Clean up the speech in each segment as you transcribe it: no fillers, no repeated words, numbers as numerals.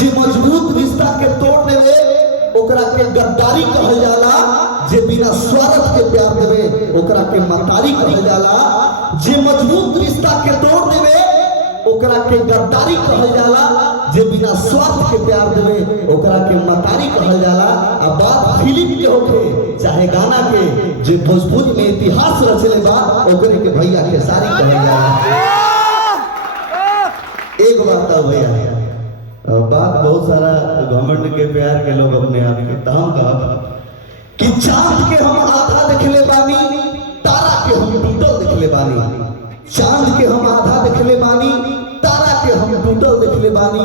जे मजबूत रिश्ता के तोड़ देवे ओकरा के गद्दारी कहल जाला। जे बिना स्वार्थ के प्यार देवे ओकरा के मतारी कहल जाला। जे मजबूत रिश्ता के तोड़ देवे ओकरा के गद्दारी कहल जाला। जे बिना स्वार्थ के प्यार देवे ओकरा के मतारी कहल जाला। आ बात फिल्म के होखे चाहे गाना के, जे भोजपुरी में इतिहास रचले बा ओकरे के भैया खेसारी कहल जाला। एक बात है भैया, बात बहुत सारा घमंड के प्यार के लोग अपने आप के तहम कहा कि चांद के हम आधा देखले बानी, तारा के हम टूटल देखले बानी। चांद के हम आधा देखले बानी, तारा के हम टूटल देखले बानी।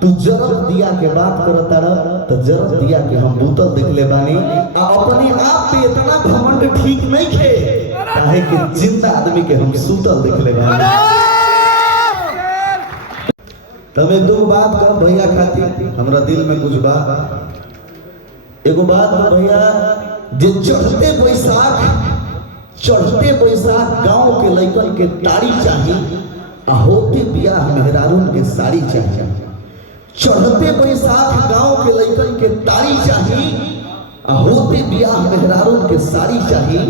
तू जरब दिया के बात करता रह तो जरब दिया के हम बूतल देखले बानी। आ अपने आप पे इतना घमंड ठीक नहीं खे काहे कि जिंदा आदमी के हम सूतल देखले बानी। तब एक दो बात कह भैया खातिर हमरा दिल में कुछ बात। एगो बात भैया, जे चढ़ते बैसाख गांव के लइकन के ताड़ी चाहिए आ होते बियाह मेहरारून के साड़ी चाहिए। चढ़ते बैसाख गांव के लइकन के ताड़ी चाहिए आ होते बियाह मेहरारून के साड़ी चाहिए।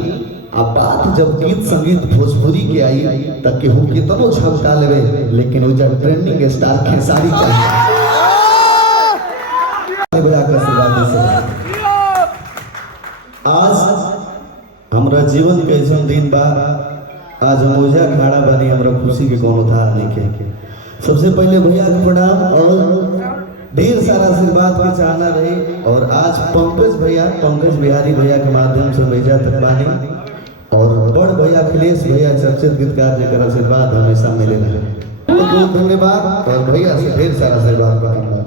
आ बात जब गीत संगीत भोजपुरी के आई तब केहू कितनो झमका लेवे, लेकिन वो जब ट्रेंडिंग स्टार खेसारी चाहिए। आज हमरा जीवन के ऐसा दिन बा, आज हम ओझा खड़ा बनी, हमरा खुशी के कोनो था नहीं के। सबसे पहले भैया के प्रणाम और ढेर सारा आशीर्वाद के चाहना रहे। और आज पंकज बिहारी भैया के माध्यम से भेजा तक बानी और बड़ भैया अखिलेश भैया चर्चित गीतकार जेकर आशीर्वाद हमेशा मिले रहे। बहुत धन्यवाद और भैया से ढेर सारा आशीर्वाद पाऊंगा।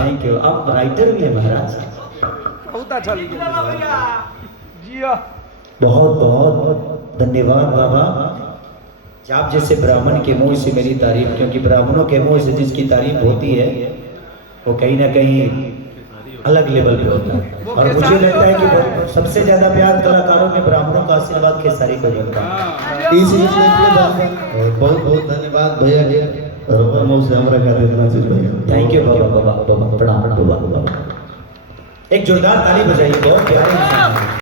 Thank you. आप राइटर भी हैं महाराज, बहुत अच्छा लिखा भैया जी। बहुत बहुत धन्यवाद बाबा। आप जैसे ब्राह्मण के मुंह से मेरी तारीफ, क्योंकि ब्राह्मणों के मुंह से जिसकी तारीफ होती है वो कहीं ना कहीं अलग लेवल पे होता है। और मुझे लगता है कि सबसे ज्यादा प्यार कलाकारों में ब्राह्मणों का आशीर्वाद खेसारी को मिलता है। इस और बहुत बहुत धन्यवाद भैया के और मुंह से हमरा का इतना चीज भैया। थैंक यू बाबा, प्रणाम बाबा। एक जोरदार ताली बजाइए, बहुत प्यारे इंसान।